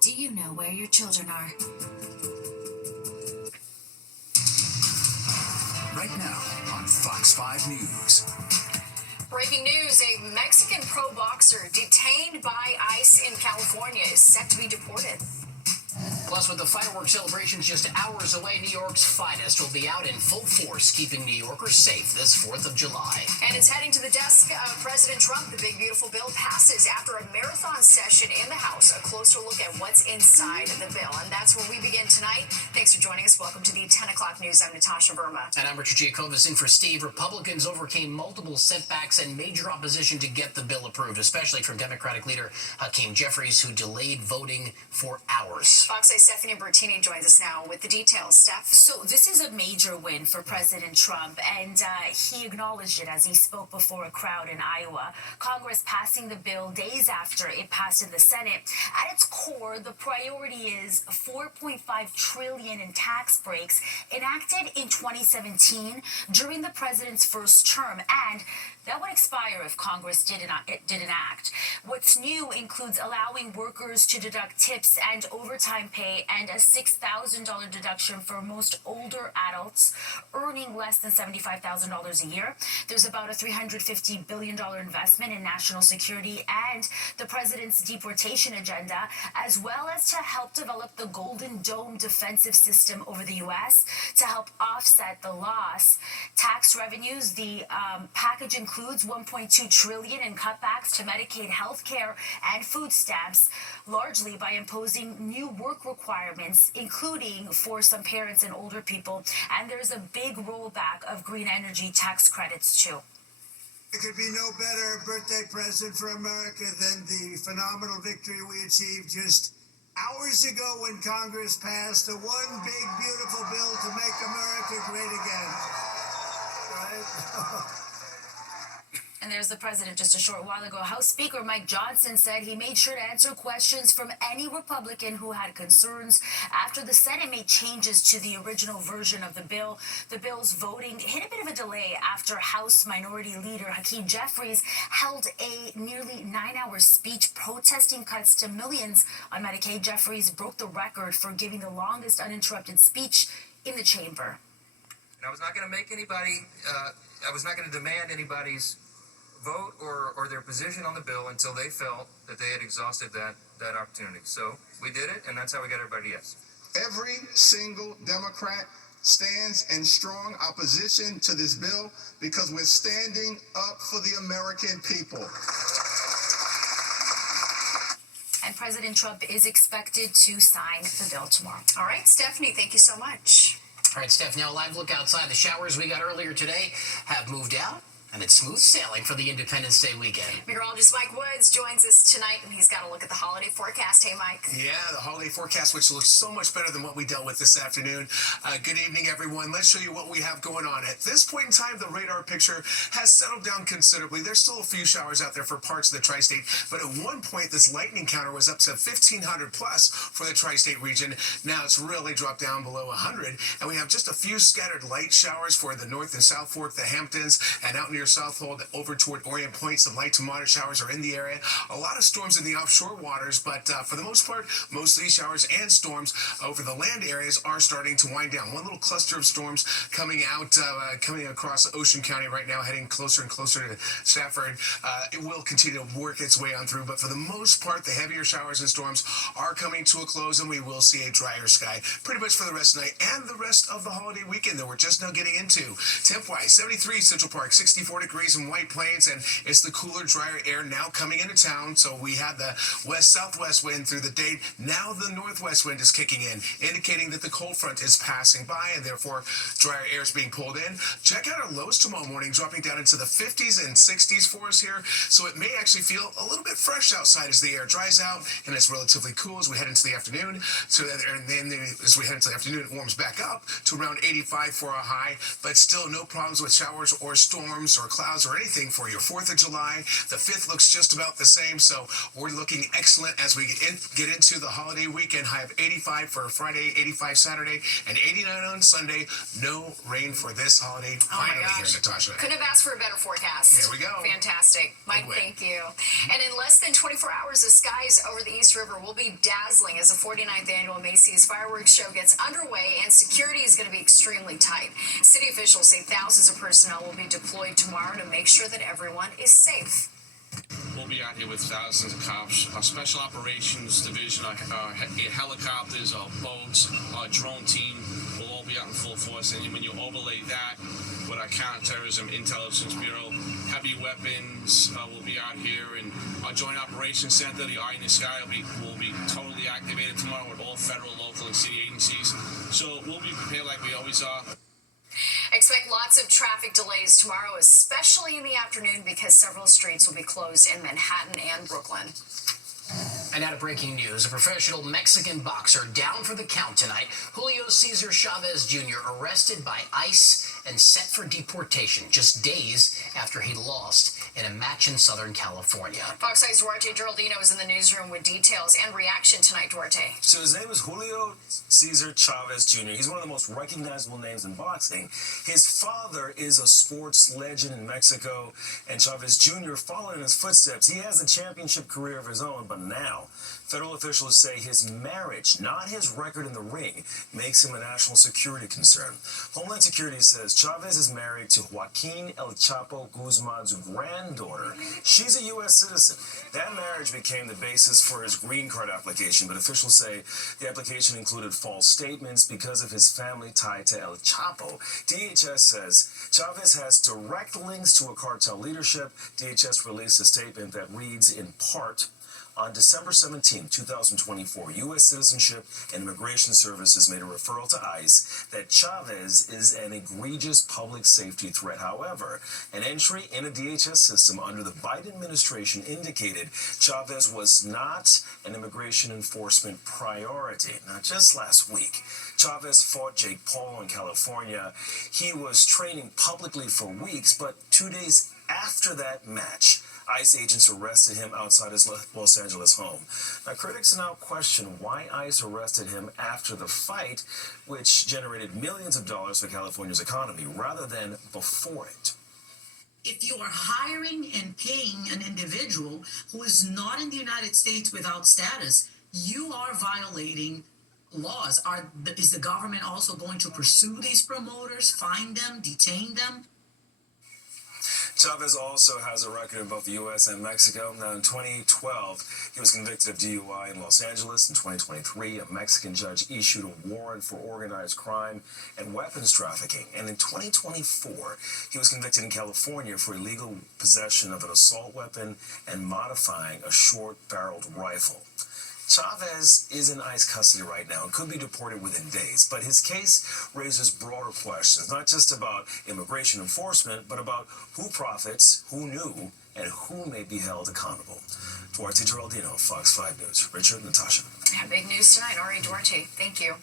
Do you know where your children are? Right now on Fox 5 News. Breaking news, a Mexican pro boxer detained by ICE in California is set to be deported. Plus, with the fireworks celebrations just hours away, New York's finest will be out in full force, keeping New Yorkers safe this 4th of July. And it's heading to the desk of President Trump. The big, beautiful bill passes after a marathon session in the House. A closer look at what's inside the bill. And that's where we begin tonight. Thanks for joining us. Welcome to the 10 o'clock news. I'm Natasha Verma. And I'm Richard Giacobas in for Steve. Republicans overcame multiple setbacks and major opposition to get the bill approved, especially from Democratic leader Hakeem Jeffries, who delayed voting for hours. Fox 8's Stephanie Bertini joins us now with the details. Steph? So this is a major win for President Trump, and he acknowledged it as he spoke before a crowd in Iowa. Congress passing the bill days after it passed in the Senate. At its core, the priority is $4.5 trillion in tax breaks enacted in 2017 during the president's first term, and that would expire if Congress didn't act. What's new includes allowing workers to deduct tips and overtime pay and a $6,000 deduction for most older adults earning less than $75,000 a year. There's about a $350 billion investment in national security and the president's deportation agenda, as well as to help develop the Golden Dome defensive system over the U.S. to help offset the loss. Tax revenues, the package includes $1.2 trillion in cutbacks to Medicaid health care and food stamps, largely by imposing new work requirements, including for some parents and older people. And there's a big rollback of green energy tax credits, too. There could be no better birthday present for America than the phenomenal victory we achieved just hours ago when Congress passed the one big, beautiful bill to make America great again. Right? And there's the president just a short while ago. House Speaker Mike Johnson said he made sure to answer questions from any Republican who had concerns after the Senate made changes to the original version of the bill. The bill's voting hit a bit of a delay after House Minority Leader Hakeem Jeffries held a nearly 9-hour speech protesting cuts to millions on Medicaid. Jeffries broke the record for giving the longest uninterrupted speech in the chamber. And I was not going to make anybody, I was not going to demand anybody's vote or their position on the bill until they felt that they had exhausted that opportunity. So we did it, and that's how we got everybody yes. Every single Democrat stands in strong opposition to this bill because we're standing up for the American people. And President Trump is expected to sign the bill tomorrow. All right, Stephanie, thank you so much. All right, Steph, now a live look outside. The showers we got earlier today have moved out. And it's smooth sailing for the Independence Day weekend. Meteorologist Mike Woods joins us tonight, and he's got a look at the holiday forecast. Hey, Mike. Yeah, the holiday forecast, which looks so much better than what we dealt with this afternoon. Good evening, everyone. Let's show you what we have going on. At this point in time, the radar picture has settled down considerably. There's still a few showers out there for parts of the tri-state, but at one point, this lightning counter was up to 1,500 plus for the tri-state region. Now it's really dropped down below 100, and we have just a few scattered light showers for the North and South Fork, the Hamptons, and out near Southold, over toward Orient Point. Some light to moderate showers are in the area. A lot of storms in the offshore waters, but for the most part, most of these showers and storms over the land areas are starting to wind down. One little cluster of storms coming out, coming across Ocean County right now, heading closer and closer to Stafford. It will continue to work its way on through, but for the most part, the heavier showers and storms are coming to a close, and we will see a drier sky pretty much for the rest of the night and the rest of the holiday weekend that we're just now getting into. Temp-wise, 73 Central Park, 64 degrees in White Plains, and it's the cooler, drier air now coming into town. So we had the west-southwest wind through the day. Now the northwest wind is kicking in, indicating that the cold front is passing by, and therefore drier air is being pulled in. Check out our lows tomorrow morning, dropping down into the 50s and 60s for us here. So it may actually feel a little bit fresh outside as the air dries out, and it's relatively cool as we head into the afternoon. So and then as we head into the afternoon, it warms back up to around 85 for a high, but still no problems with showers or storms or clouds or anything for your 4th of July. The 5th looks just about the same, so we're looking excellent as we get into the holiday weekend. High of 85 for Friday, 85 Saturday, and 89 on Sunday. No rain for this holiday. Finally here, Natasha. Couldn't have asked for a better forecast. There we go. Fantastic. Mike, thank you. And in less than 24 hours, the skies over the East River will be dazzling as the 49th annual Macy's fireworks show gets underway, and security is going to be extremely tight. City officials say thousands of personnel will be deployed tomorrow to make sure that everyone is safe. We'll be out here with thousands of cops. Our Special Operations Division, our helicopters, our boats, our drone team will all be out in full force. And when you overlay that with our Counterterrorism Intelligence Bureau, heavy weapons will be out here. And our Joint Operations Center, the Eye in the Sky, will be totally activated tomorrow with all federal, local, and city agencies. So we'll be prepared like we always are. Expect lots of traffic delays tomorrow, especially in the afternoon, because several streets will be closed in Manhattan and Brooklyn. And out of breaking news, a professional Mexican boxer down for the count tonight. Julio Cesar Chavez Jr. arrested by ICE and set for deportation just days after he lost in a match in Southern California. Fox 5's Duarte Geraldino is in the newsroom with details and reaction tonight. Duarte. So his name is Julio Cesar Chavez Jr. He's one of the most recognizable names in boxing. His father is a sports legend in Mexico, and Chavez Jr. followed in his footsteps. He has a championship career of his own, but now federal officials say his marriage, not his record in the ring, makes him a national security concern. Homeland Security says Chavez is married to Joaquin El Chapo Guzman's granddaughter. She's a U.S. citizen. That marriage became the basis for his green card application, but officials say the application included false statements because of his family tie to El Chapo. DHS says Chavez has direct links to a cartel leadership. DHS released a statement that reads in part, on December 17, 2024, U.S. Citizenship and Immigration Services made a referral to ICE that Chavez is an egregious public safety threat. However, an entry in a DHS system under the Biden administration indicated Chavez was not an immigration enforcement priority. Now, just last week, Chavez fought Jake Paul in California. He was training publicly for weeks, but 2 days after that match, ICE agents arrested him outside his Los Angeles home. Now, critics now question why ICE arrested him after the fight, which generated millions of dollars for California's economy, rather than before it. If you are hiring and paying an individual who is not in the United States without status, you are violating laws. Is the government also going to pursue these promoters, find them, detain them? Chavez also has a record in both the U.S. and Mexico. Now, in 2012, he was convicted of DUI in Los Angeles. In 2023, a Mexican judge issued a warrant for organized crime and weapons trafficking. And in 2024, he was convicted in California for illegal possession of an assault weapon and modifying a short-barreled rifle. Chavez is in ICE custody right now and could be deported within days, but his case raises broader questions, not just about immigration enforcement, but about who profits, who knew, and who may be held accountable. Duarte Geraldino, Fox 5 News. Richard, Natasha. Yeah, big news tonight. Ari, Duarte, thank you.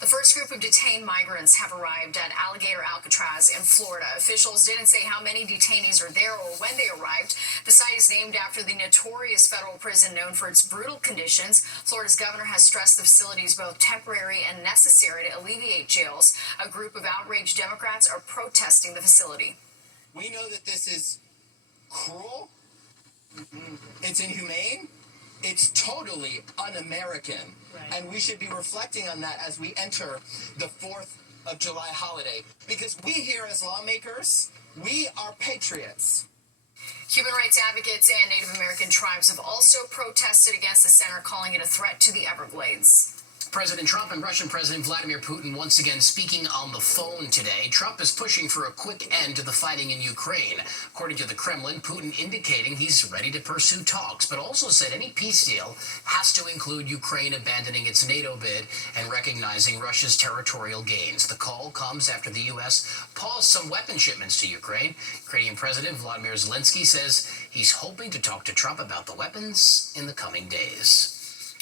The first group of detained migrants have arrived at Alligator Alcatraz in Florida. Officials didn't say how many detainees are there or when they arrived. The site is named after the notorious federal prison known for its brutal conditions. Florida's governor has stressed the facility is both temporary and necessary to alleviate jails. A group of outraged Democrats are protesting the facility. We know that this is cruel. It's inhumane. It's totally un-American. Right. And we should be reflecting on that as we enter the 4th of July holiday. Because we here as lawmakers, we are patriots. Human rights advocates and Native American tribes have also protested against the center, calling it a threat to the Everglades. President Trump and Russian President Vladimir Putin once again speaking on the phone today. Trump is pushing for a quick end to the fighting in Ukraine. According to the Kremlin, Putin indicating he's ready to pursue talks, but also said any peace deal has to include Ukraine abandoning its NATO bid and recognizing Russia's territorial gains. The call comes after the U.S. paused some weapon shipments to Ukraine. Ukrainian President Volodymyr Zelensky says he's hoping to talk to Trump about the weapons in the coming days.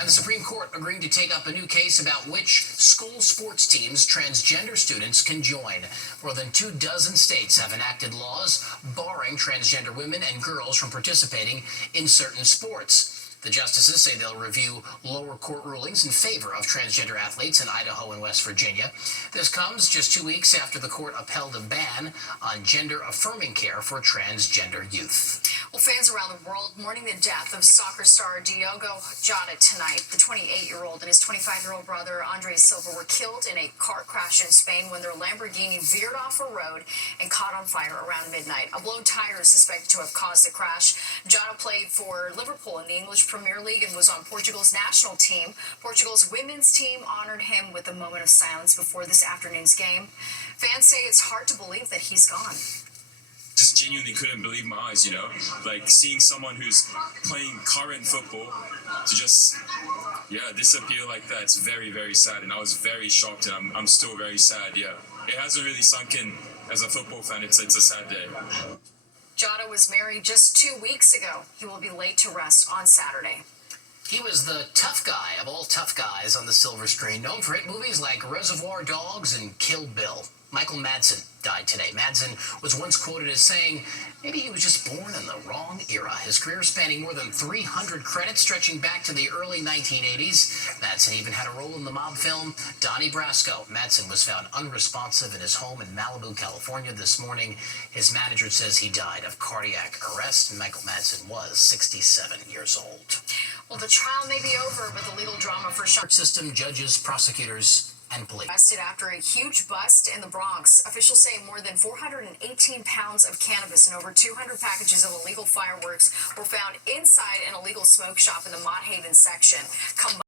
And the Supreme Court agreeing to take up a new case about which school sports teams transgender students can join. More than 24 states have enacted laws barring transgender women and girls from participating in certain sports. The justices say they'll review lower court rulings in favor of transgender athletes in Idaho and West Virginia. This comes just 2 weeks after the court upheld a ban on gender-affirming care for transgender youth. Well, fans around the world mourning the death of soccer star Diogo Jota tonight. The 28-year-old and his 25-year-old brother Andres Silva were killed in a car crash in Spain when their Lamborghini veered off a road and caught on fire around midnight. A blown tire is suspected to have caused the crash. Jota played for Liverpool in the English Premier League and was on Portugal's national team. Portugal's women's team honored him with a moment of silence before this afternoon's game. Fans say it's hard to believe that he's gone. Just genuinely couldn't believe my eyes, you know, like seeing someone who's playing current football to just, disappear like that. It's very, very sad, and I was very shocked, and I'm still very sad. Yeah, it hasn't really sunk in as a football fan. It's a sad day. Jota was married just 2 weeks ago. He will be laid to rest on Saturday. He was the tough guy of all tough guys on the silver screen, known for hit movies like Reservoir Dogs and Kill Bill. Michael Madsen died today. Madsen was once quoted as saying, maybe he was just born in the wrong era. His career spanning more than 300 credits stretching back to the early 1980s. Madsen even had a role in the mob film Donnie Brasco. Madsen was found unresponsive in his home in Malibu, California this morning. His manager says he died of cardiac arrest, and Michael Madsen was 67 years old. Well, the trial may be over, but the legal drama for Sean System, judges, prosecutors, and police. Arrested after a huge bust in the Bronx. Officials say more than 418 pounds of cannabis and over 200 packages of illegal fireworks were found inside an illegal smoke shop in the Mott Haven section.